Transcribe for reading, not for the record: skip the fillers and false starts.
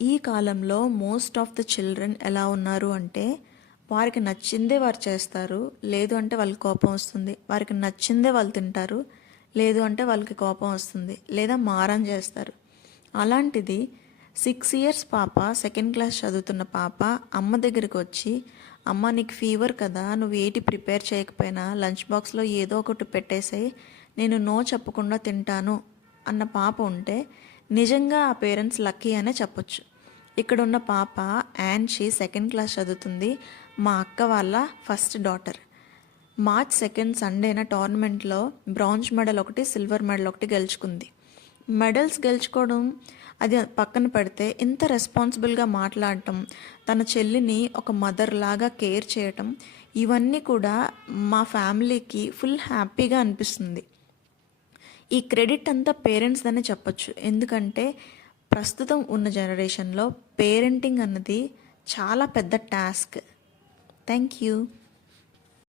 ఈ కాలంలో most of the children ఎలా ఉన్నారు అంటే వారికి నచ్చిందే వారు చేస్తారు, లేదు అంటే వాళ్ళకి కోపం వస్తుంది. వారికి నచ్చిందే వాళ్ళు తింటారు, లేదు అంటే వాళ్ళకి కోపం వస్తుంది, లేదా మారం చేస్తారు. అలాంటిది 6 years పాప, సెకండ్ క్లాస్ చదువుతున్న పాప అమ్మ దగ్గరికి వచ్చి, అమ్మ నీకు ఫీవర్ కదా, నువ్వు ఏటి ప్రిపేర్ చేయకపోయినా లంచ్ బాక్స్లో ఏదో ఒకటి పెట్టేసాయి, నేను నో చెప్పకుండా తింటాను అన్న పాప ఉంటే నిజంగా ఆ పేరెంట్స్ లక్కీ అనే చెప్పొచ్చు. ఇక్కడ ఉన్న పాప యాన్షి సెకండ్ క్లాస్ చదువుతుంది, మా అక్క వాళ్ళ ఫస్ట్ డాటర్. March 2 సండేన టోర్నమెంట్లో బ్రాంజ్ మెడల్ ఒకటి, సిల్వర్ మెడల్ ఒకటి గెలుచుకుంది. మెడల్స్ గెలుచుకోవడం అది పక్కన పెడితే ఇంత రెస్పాన్సిబుల్గా మాట్లాడటం, తన చెల్లిని ఒక మదర్ లాగా కేర్ చేయటం, ఇవన్నీ కూడా మా ఫ్యామిలీకి ఫుల్ హ్యాపీగా అనిపిస్తుంది. ఈ క్రెడిట్ అంతా పేరెంట్స్దనే చెప్పొచ్చు. ఎందుకంటే ప్రస్తుతం ఉన్న జనరేషన్లో పేరెంటింగ్ అన్నది చాలా పెద్ద టాస్క్. Thank you.